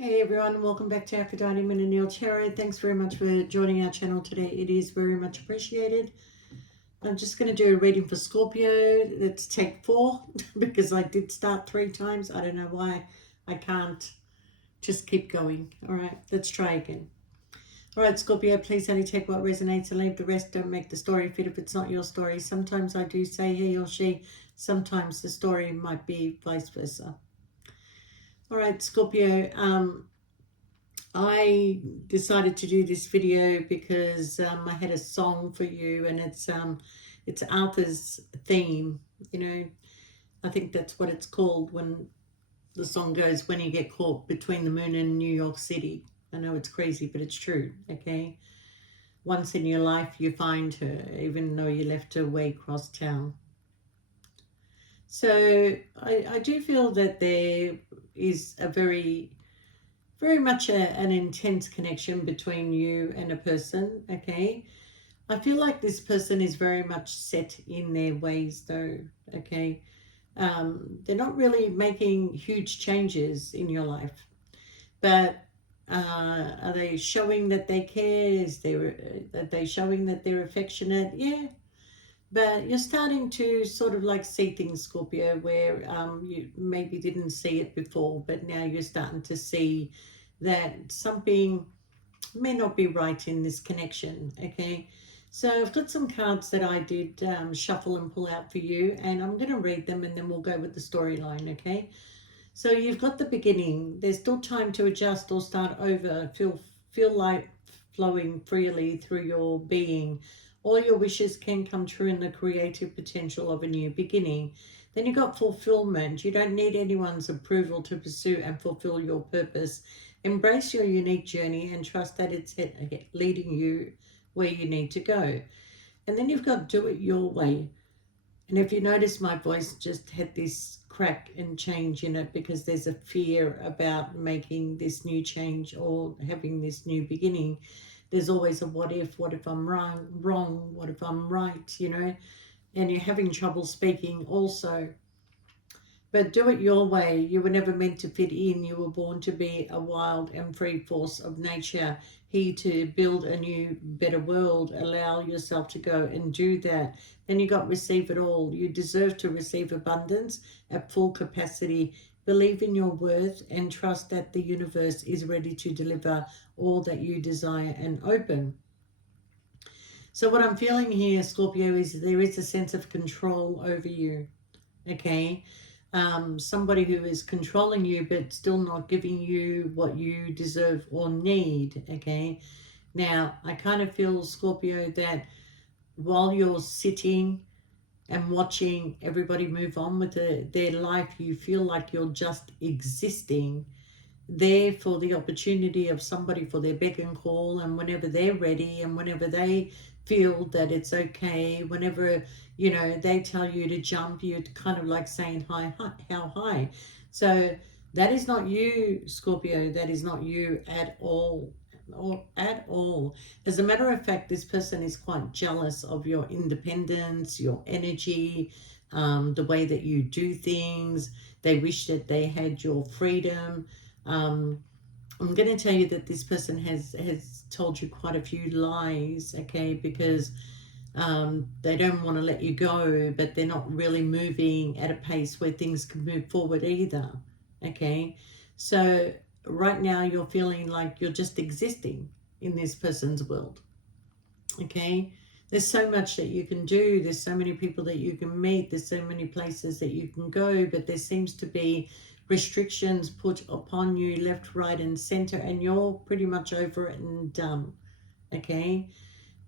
Hey everyone, welcome back to Aphrodite and Neil Tarot. Thanks very much for joining our channel today. It is very much appreciated. I'm just going to do a reading for Scorpio. Let's take 4 because I did start 3 times. I don't know why I can't just keep going. All right, let's try again. All right, Scorpio, please only take what resonates and leave the rest. Don't make the story fit if it's not your story. Sometimes I do say he or she. Sometimes the story might be vice versa. All right, Scorpio, I decided to do this video because I had a song for you, and it's Arthur's theme. You know, I think that's what it's called when the song goes, "When you get caught between the moon and New York City." I know it's crazy, but it's true. Okay, once in your life you find her, even though you left her way across town. So I do feel that there is a very much an intense connection between you and a person. Okay, I feel like this person is very much set in their ways though. Okay, they're not really making huge changes in your life, but are they showing that they care? Are they showing that they're affectionate? Yeah, but you're starting to sort of like see things, Scorpio, where you maybe didn't see it before, but now you're starting to see that something may not be right in this connection. Okay, so I've got some cards that I did shuffle and pull out for you, and I'm going to read them and then we'll go with the storyline. Okay, so you've got the beginning. There's still time to adjust or start over. Feel like flowing freely through your being. All your wishes can come true in the creative potential of a new beginning. Then you've got fulfillment. You don't need anyone's approval to pursue and fulfill your purpose. Embrace your unique journey and trust that it's leading you where you need to go. And then you've got do it your way. And if you notice, my voice just had this crack and change in it because there's a fear about making this new change or having this new beginning. There's always a what if I'm wrong, what if I'm right, you know, and you're having trouble speaking also. But do it your way. You were never meant to fit in. You were born to be a wild and free force of nature, here to build a new, better world. Allow yourself to go and do that. Then you got receive it all. You deserve to receive abundance at full capacity. Believe in your worth and trust that the universe is ready to deliver all that you desire and open. So what I'm feeling here, Scorpio, is there is a sense of control over you. Okay, somebody who is controlling you but still not giving you what you deserve or need. Okay, now I kind of feel, Scorpio, that while you're sitting and watching everybody move on with their life, you feel like you're just existing there for the opportunity of somebody, for their beck and call, and whenever they're ready and whenever they feel that it's okay, whenever, you know, they tell you to jump, you're kind of like saying hi, hi, how high. So that is not you, Scorpio. That is not you at all, or at all. As a matter of fact, this person is quite jealous of your independence, your energy, the way that you do things. They wish that they had your freedom. um, I'm going to tell you that this person has told you quite a few lies, okay, because they don't want to let you go, but they're not really moving at a pace where things can move forward either, okay? So right now you're feeling like you're just existing in this person's world, okay? There's so much that you can do. There's so many people that you can meet. There's so many places that you can go, but there seems to be restrictions put upon you left, right, and center, and you're pretty much over it and done, okay?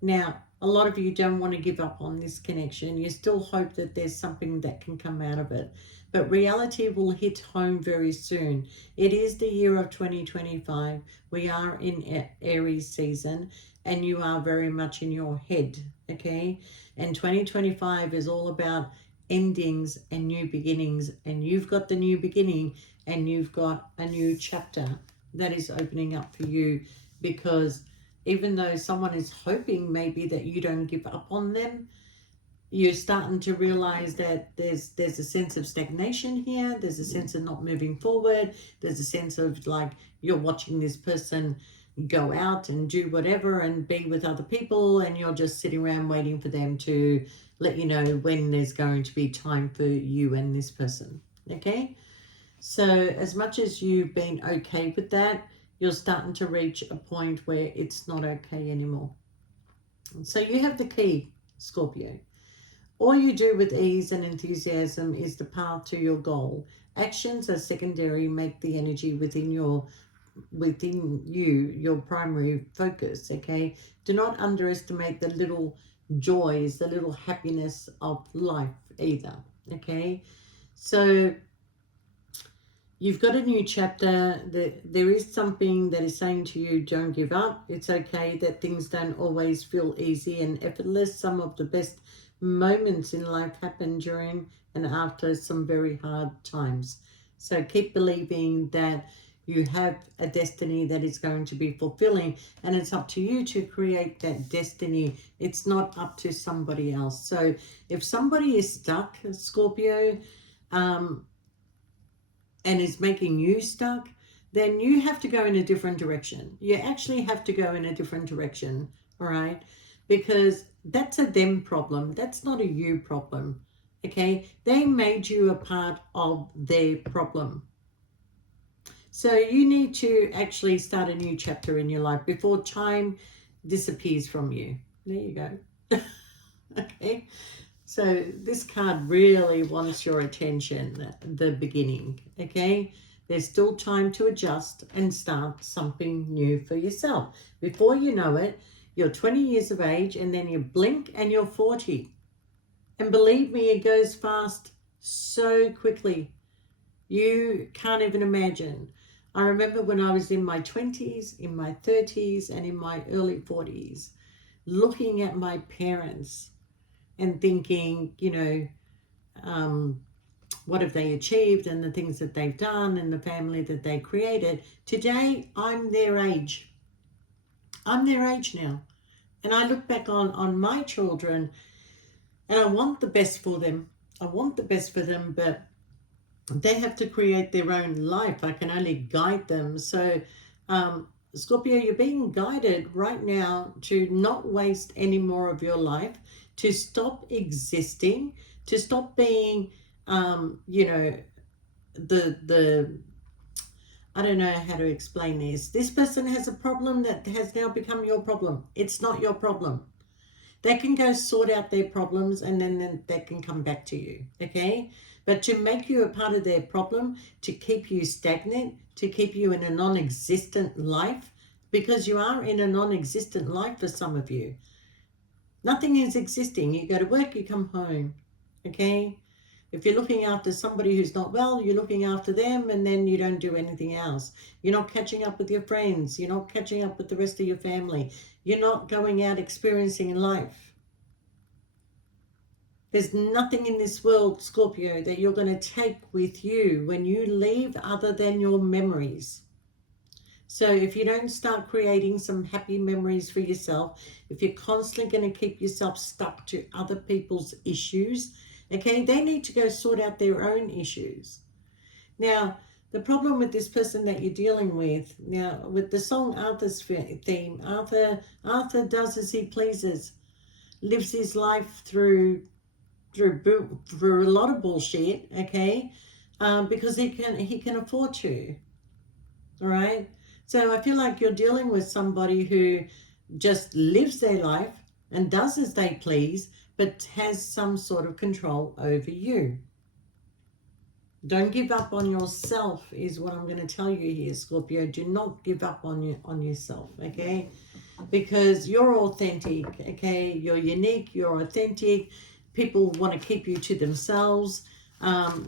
Now, a lot of you don't want to give up on this connection. You still hope that there's something that can come out of it. But reality will hit home very soon. It is the year of 2025. We are in Aries season, and you are very much in your head, okay? And 2025 is all about endings and new beginnings. And you've got the new beginning, and you've got a new chapter that is opening up for you, because even though someone is hoping maybe that you don't give up on them, you're starting to realize that there's a sense of stagnation here. There's a sense of not moving forward. There's a sense of like you're watching this person go out and do whatever and be with other people, and you're just sitting around waiting for them to let you know when there's going to be time for you and this person. Okay, so as much as you've been okay with that, you're starting to reach a point where it's not okay anymore. So you have the key, Scorpio. All you do with ease and enthusiasm is the path to your goal. Actions are secondary, make the energy within you your primary focus, okay? Do not underestimate the little joys, the little happiness of life either, okay? So you've got a new chapter. There is something that is saying to you, don't give up. It's okay that things don't always feel easy and effortless. Some of the best moments in life happen during and after some very hard times. So keep believing that you have a destiny that is going to be fulfilling, and it's up to you to create that destiny. It's not up to somebody else. So if somebody is stuck, Scorpio, um, and is making you stuck, then you have to go in a different direction. You actually have to go in a different direction, all right? Because that's a them problem. That's not a you problem, okay? They made you a part of their problem. So you need to actually start a new chapter in your life before time disappears from you. There you go. Okay. So this card really wants your attention, the beginning, okay? There's still time to adjust and start something new for yourself. Before you know it, you're 20 years of age, and then you blink and you're 40. And believe me, it goes fast so quickly. You can't even imagine. I remember when I was in my 20s, in my 30s, and in my early 40s, looking at my parents and thinking, what have they achieved and the things that they've done and the family that they created. Today, I'm their age. I'm their age now. And I look back on my children, and I want the best for them. I want the best for them, but they have to create their own life. I can only guide them. So, Scorpio, you're being guided right now to not waste any more of your life, to stop existing, to stop being, the I don't know how to explain this. This person has a problem that has now become your problem. It's not your problem. They can go sort out their problems, and then they can come back to you, okay? But to make you a part of their problem, to keep you stagnant, to keep you in a non-existent life, because you are in a non-existent life for some of you. Nothing is existing. You go to work, you come home, okay? If you're looking after somebody who's not well, you're looking after them, and then you don't do anything else. You're not catching up with your friends. You're not catching up with the rest of your family. You're not going out experiencing life. There's nothing in this world, Scorpio, that you're going to take with you when you leave other than your memories. So if you don't start creating some happy memories for yourself, if you're constantly going to keep yourself stuck to other people's issues, okay, they need to go sort out their own issues. Now, the problem with this person that you're dealing with, now with the song Arthur's theme, Arthur does as he pleases, lives his life through a lot of bullshit, okay, because he can afford to, all right? So I feel like you're dealing with somebody who just lives their life and does as they please, but has some sort of control over you. Don't give up on yourself is what I'm going to tell you here, Scorpio. Do not give up on yourself, okay? Because you're authentic, okay? You're unique, you're authentic. People want to keep you to themselves,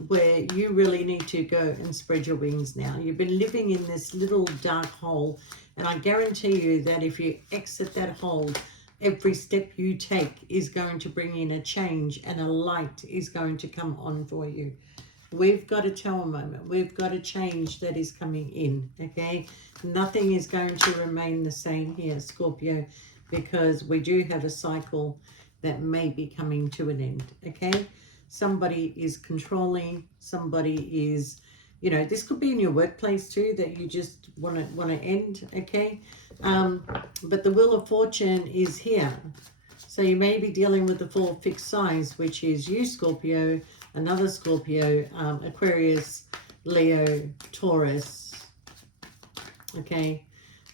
where you really need to go and spread your wings now. You've been living in this little dark hole, and I guarantee you that if you exit that hole, every step you take is going to bring in a change, and a light is going to come on for you. We've got a tower moment. We've got a change that is coming in, okay? Nothing is going to remain the same here, Scorpio, because we do have a cycle that may be coming to an end, okay? Somebody is controlling, somebody is, you know, this could be in your workplace too, that you just want to end, okay? But the Wheel of Fortune is here. So you may be dealing with the 4 fixed signs, which is you, Scorpio, another Scorpio, Aquarius, Leo, Taurus, okay?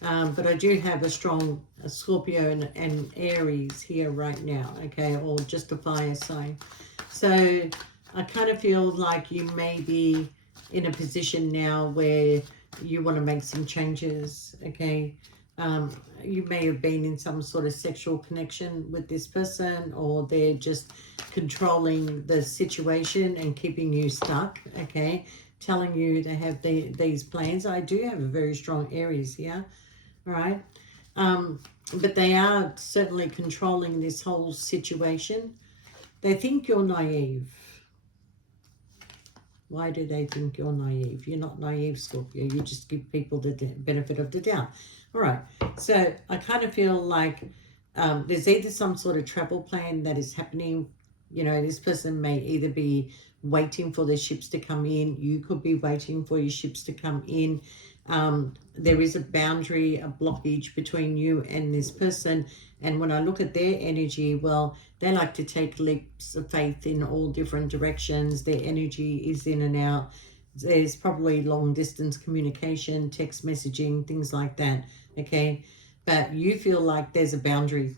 But I do have a strong Scorpio and Aries here right now, okay, or just a fire sign. So I kind of feel like you may be in a position now where you want to make some changes, okay? You may have been in some sort of sexual connection with this person, or they're just controlling the situation and keeping you stuck, okay? Telling you they have these plans. I do have a very strong Aries here, all right? But they are certainly controlling this whole situation. They think you're naive. Why do they think you're naive? You're not naive, Scorpio. You just give people the benefit of the doubt. All right. So I kind of feel like there's either some sort of travel plan that is happening. You know, this person may either be waiting for their ships to come in. You could be waiting for your ships to come in. There is a boundary, a blockage between you and this person. And when I look at their energy, well, they like to take leaps of faith in all different directions. Their energy is in and out. There's probably long distance communication, text messaging, things like that, okay? But you feel like there's a boundary,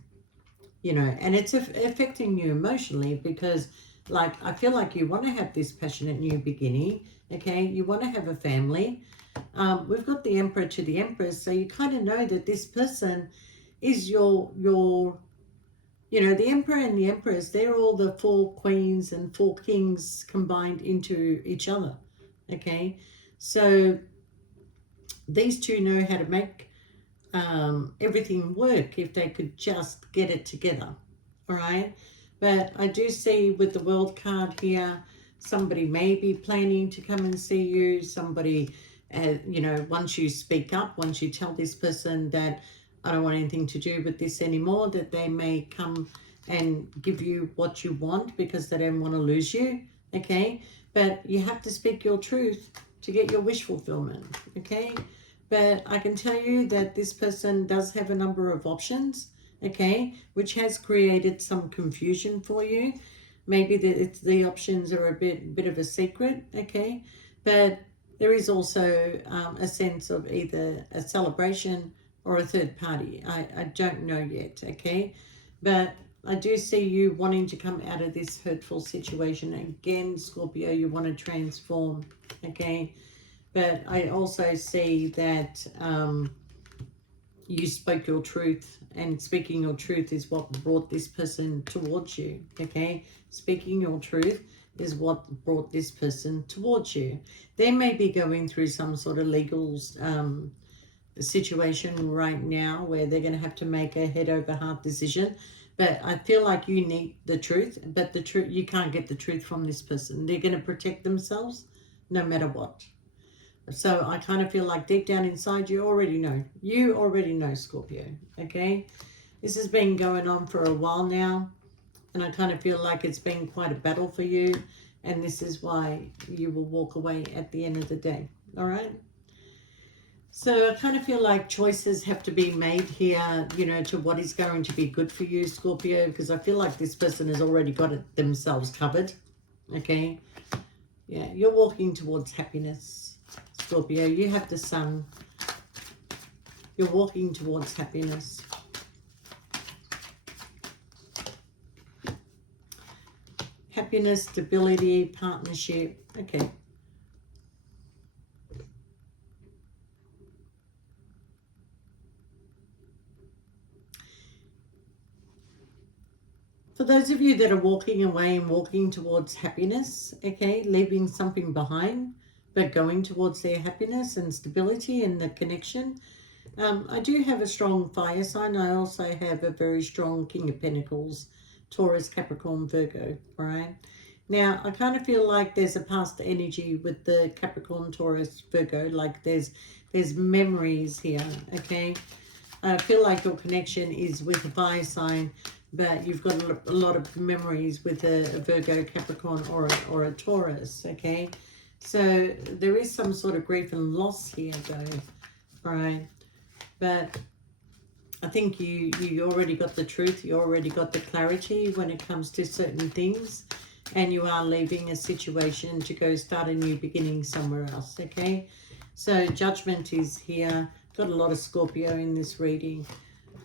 you know, and it's affecting you emotionally because, like, I feel like you want to have this passionate new beginning, okay? You want to have a family. We've got the Emperor to the Empress, so you kind of know that this person is your you know, the Emperor and the Empress, they're all the 4 queens and 4 kings combined into each other, okay? So these two know how to make everything work if they could just get it together, all right? But I do see with the World card here, somebody may be planning to come and see you. Somebody, you know, once you speak up, once you tell this person that I don't want anything to do with this anymore, that they may come and give you what you want because they don't want to lose you, okay? But you have to speak your truth to get your wish fulfillment, okay? But I can tell you that this person does have a number of options, okay, which has created some confusion for you. Maybe the options are a bit of a secret, okay? But there is also a sense of either a celebration or a third party. I don't know yet, okay? But I do see you wanting to come out of this hurtful situation. Again, Scorpio, you want to transform, okay? But I also see that you spoke your truth, and speaking your truth is what brought this person towards you, okay? Speaking your truth is what brought this person towards you. They may be going through some sort of legal situation right now where they're going to have to make a head over heart decision. But I feel like you need the truth, but the truth, you can't get the truth from this person. They're going to protect themselves no matter what. So I kind of feel like deep down inside, you already know. You already know, Scorpio, okay? This has been going on for a while now, and I kind of feel like it's been quite a battle for you, and this is why you will walk away at the end of the day, all right? So I kind of feel like choices have to be made here, you know, to what is going to be good for you, Scorpio, because I feel like this person has already got it themselves covered, okay? Yeah, you're walking towards happiness, Scorpio. You have the sun. You're walking towards happiness. Happiness, stability, partnership. Okay. For those of you that are walking away and walking towards happiness, okay, leaving something behind, but going towards their happiness and stability and the connection, I do have a strong fire sign. I also have a very strong King of Pentacles, Taurus, Capricorn, Virgo, all right? Now, I kind of feel like there's a past energy with the Capricorn, Taurus, Virgo, like there's memories here, okay? I feel like your connection is with a fire sign but you've got a lot of memories with a Virgo, Capricorn, or a Taurus, okay? So there is some sort of grief and loss here, though, all right? But I think you already got the truth. You already got the clarity when it comes to certain things. And you are leaving a situation to go start a new beginning somewhere else, okay? So judgment is here. Got a lot of Scorpio in this reading.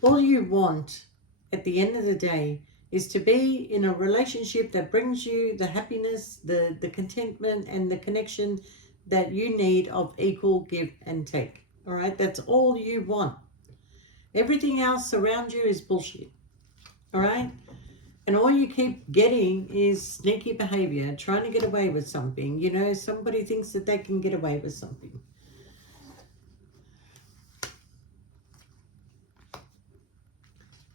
All you want at the end of the day is to be in a relationship that brings you the happiness, the contentment, and the connection that you need of equal give and take. All right? That's all you want. Everything else around you is bullshit. All right? And all you keep getting is sneaky behavior, trying to get away with something. You know, somebody thinks that they can get away with something.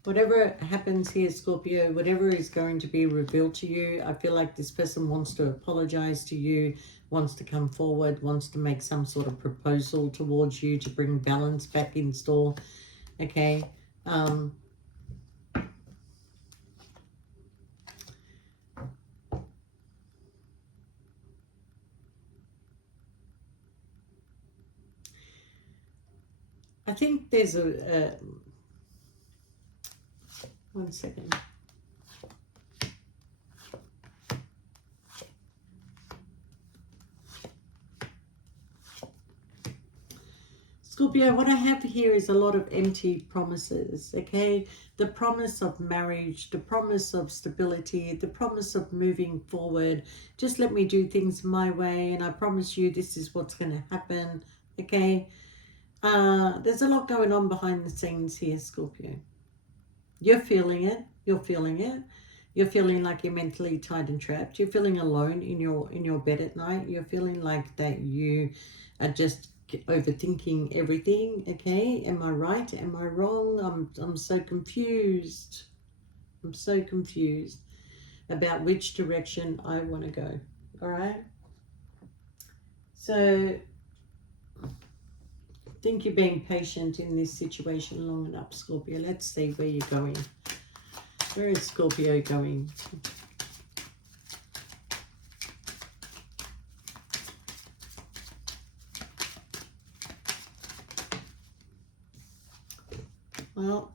Whatever happens here, Scorpio, whatever is going to be revealed to you, I feel like this person wants to apologize to you, wants to come forward, wants to make some sort of proposal towards you to bring balance back in store. Okay. I think there's a one second. Scorpio, what I have here is a lot of empty promises, okay? The promise of marriage, the promise of stability, the promise of moving forward. Just let me do things my way, and I promise you this is what's going to happen, okay? There's a lot going on behind the scenes here, Scorpio. You're feeling it. You're feeling it. You're feeling like you're mentally tied and trapped. You're feeling alone in your bed at night. You're feeling like that you are just overthinking everything. Okay, am I right? Am I wrong? I'm so confused. I'm so confused about which direction I want to go. All right. So I think you're being patient in this situation long enough, Scorpio. Let's see where you're going. Where is Scorpio going? Well,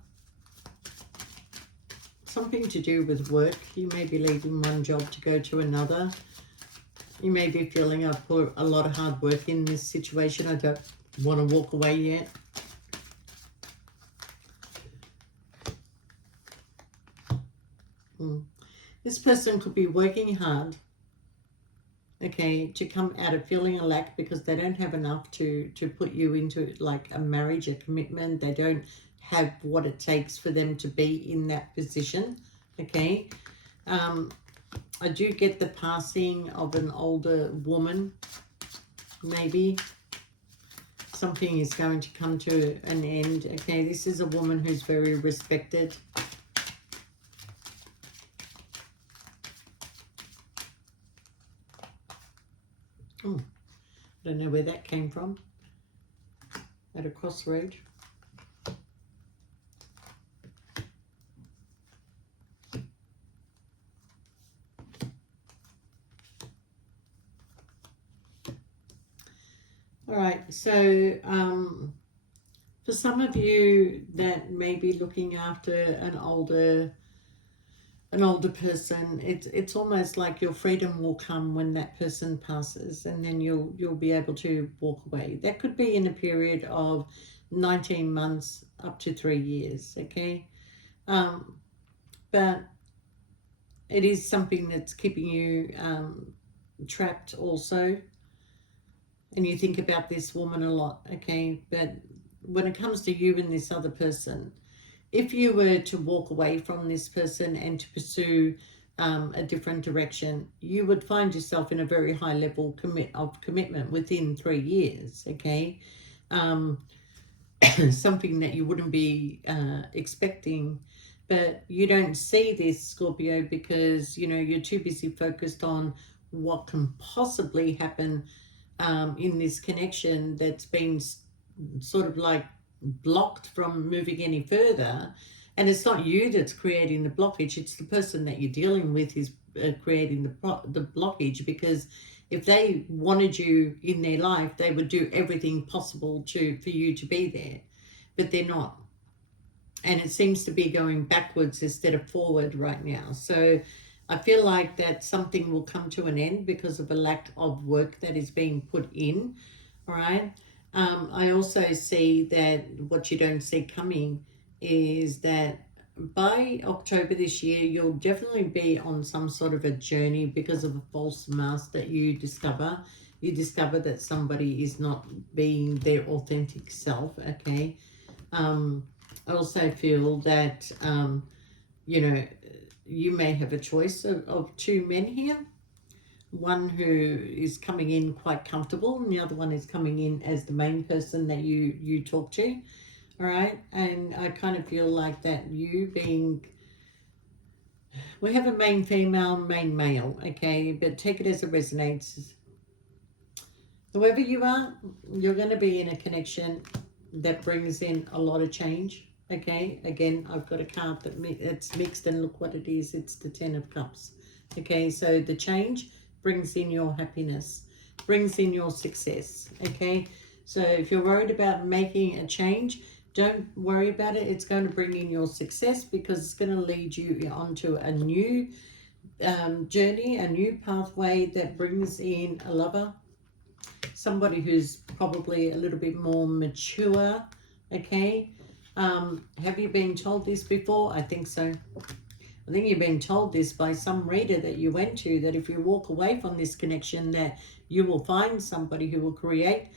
something to do with work. You may be leaving one job to go to another. You may be feeling I've put a lot of hard work in this situation. I don't want to walk away yet. This person could be working hard, okay, to come out of feeling a lack because they don't have enough to put you into like a marriage, a commitment. They don't have what it takes for them to be in that position, okay. I do get the passing of an older woman. Maybe something is going to come to an end, okay. This is a woman who's very respected. Oh, I don't know where that came from. At a crossroad. All right, so for some of you that may be looking after an older person, it's almost like your freedom will come when that person passes, and then you'll be able to walk away. That could be in a period of 19 months up to 3 years, okay. But it is something that's keeping you trapped also, and you think about this woman a lot, okay. But when it comes to you and this other person, if you were to walk away from this person and to pursue a different direction, you would find yourself in a very high level of commitment within 3 years, okay. Something that you wouldn't be expecting, but you don't see this, Scorpio, because you know you're too busy focused on what can possibly happen in this connection that's been sort of like blocked from moving any further. And it's not you that's creating the blockage, it's the person that you're dealing with is creating the blockage, because if they wanted you in their life, they would do everything possible for you to be there, but they're not. And it seems to be going backwards instead of forward right now. So I feel like that something will come to an end because of a lack of work that is being put in. All right. I also see that what you don't see coming is that by October this year, you'll definitely be on some sort of a journey because of a false mask that you discover. You discover that somebody is not being their authentic self. Okay. I also feel that, you know, you may have a choice of two men here. One who is coming in quite comfortable, and the other one is coming in as the main person that you talk to. All right. And I kind of feel like that you being, we have a main female, main male, okay, but take it as it resonates. Whoever you are, you're going to be in a connection that brings in a lot of change. Okay, again, I've got a card that it's mixed, and look what it is. It's the 10 of Cups. Okay, so the change brings in your happiness, brings in your success. Okay, so if you're worried about making a change, don't worry about it. It's going to bring in your success, because it's going to lead you onto a new journey, a new pathway that brings in a lover, somebody who's probably a little bit more mature. Okay, have you been told this before? I think so. I think you've been told this by some reader that you went to, that if you walk away from this connection, that you will find somebody who will create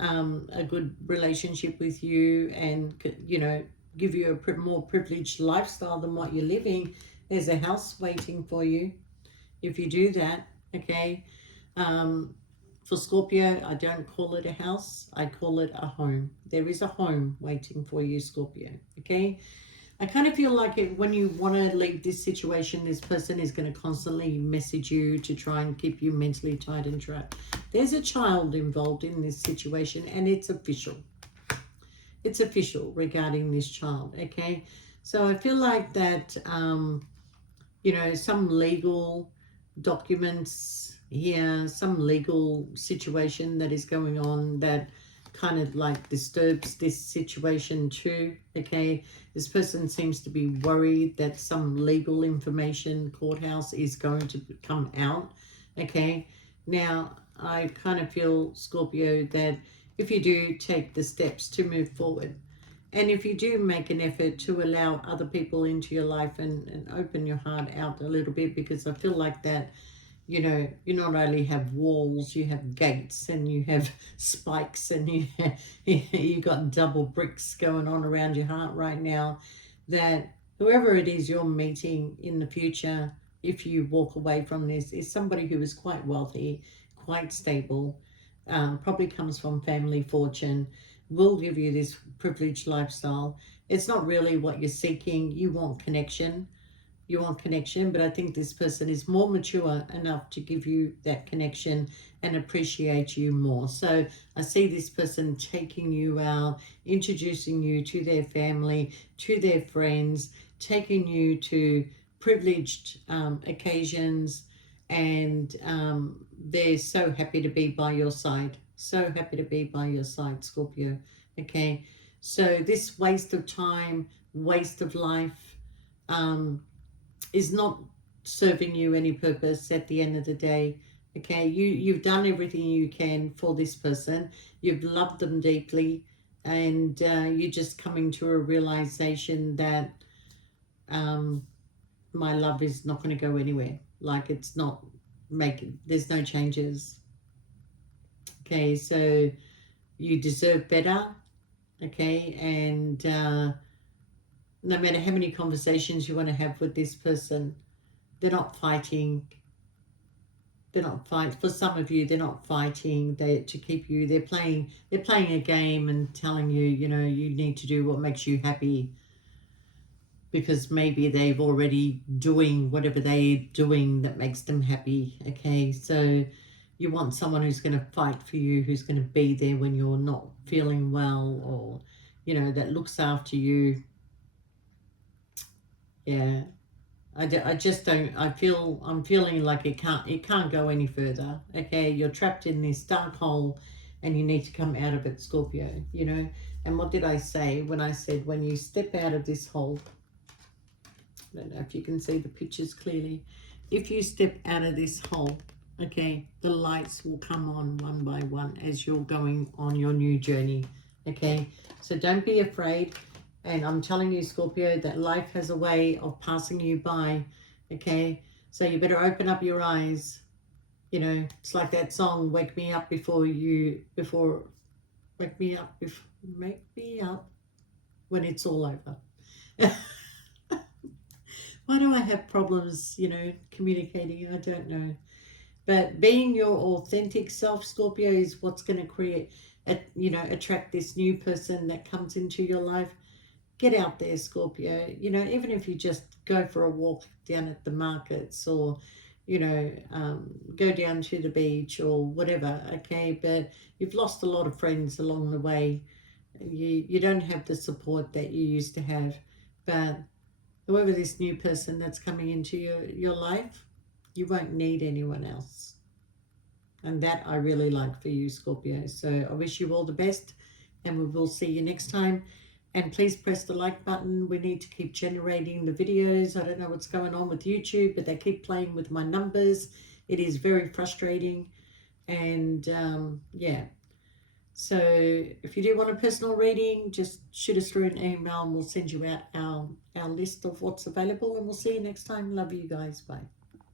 a good relationship with you, and, you know, give you a more privileged lifestyle than what you're living. There's a house waiting for you if you do that. Okay. For Scorpio, I don't call it a house, I call it a home. There is a home waiting for you, Scorpio. Okay. I kind of feel like when you want to leave this situation, this person is going to constantly message you to try and keep you mentally tight and trapped. There's a child involved in this situation, and it's official. It's official regarding this child, okay? So I feel like that, you know, some legal documents here, some legal situation that is going on that kind of like disturbs this situation too. Okay, this person seems to be worried that some legal information, courthouse, is going to come out. Okay, now I kind of feel, Scorpio, that if you do take the steps to move forward, and if you do make an effort to allow other people into your life, and open your heart out a little bit, because I feel like that, you know, you not only have walls, you have gates, and you have spikes, and you got double bricks going on around your heart right now, that whoever it is you're meeting in the future, if you walk away from this, is somebody who is quite wealthy, quite stable, probably comes from family fortune, will give you this privileged lifestyle. It's not really what you're seeking. You want connection. You want connection, but I think this person is more mature enough to give you that connection and appreciate you more. So I see this person taking you out, introducing you to their family, to their friends, taking you to privileged occasions, and they're so happy to be by your side. So happy to be by your side, Scorpio. Okay, so this waste of time, waste of life, is not serving you any purpose at the end of the day. Okay, you've done everything you can for this person. You've loved them deeply, and you're just coming to a realization that my love is not going to go anywhere. Like, it's not making, there's no changes. Okay, so you deserve better. Okay, and no matter how many conversations you want to have with this person, they're not fighting. They're not fight. For some of you, they're not fighting. They to keep you. They're playing. They're playing a game and telling you, you know, you need to do what makes you happy, because maybe they've already doing whatever they're doing that makes them happy. Okay, so you want someone who's going to fight for you, who's going to be there when you're not feeling well, or, you know, that looks after you. Yeah. I just don't. I'm feeling like it can't go any further. Okay, you're trapped in this dark hole, and you need to come out of it, Scorpio. You know. And what did I say when I said when you step out of this hole? I don't know if you can see the pictures clearly. If you step out of this hole, okay, the lights will come on one by one as you're going on your new journey. Okay, so don't be afraid. And I'm telling you, Scorpio, that life has a way of passing you by. Okay, so you better open up your eyes. You know, it's like that song, "Wake me up before wake me up before make me up when it's all over." Why do I have problems, communicating? I don't know. But being your authentic self, Scorpio, is what's going to attract this new person that comes into your life. Get out there, Scorpio. Even if you just go for a walk down at the markets or, go down to the beach or whatever, okay? But you've lost a lot of friends along the way. You don't have the support that you used to have. But whoever this new person that's coming into your life, you won't need anyone else. And that I really like for you, Scorpio. So I wish you all the best, and we will see you next time. And please press the like button. We need to keep generating the videos. I don't know what's going on with YouTube, but they keep playing with my numbers. It is very frustrating. And yeah. So if you do want a personal reading, just shoot us through an email and we'll send you out our list of what's available. And we'll see you next time. Love you guys. Bye.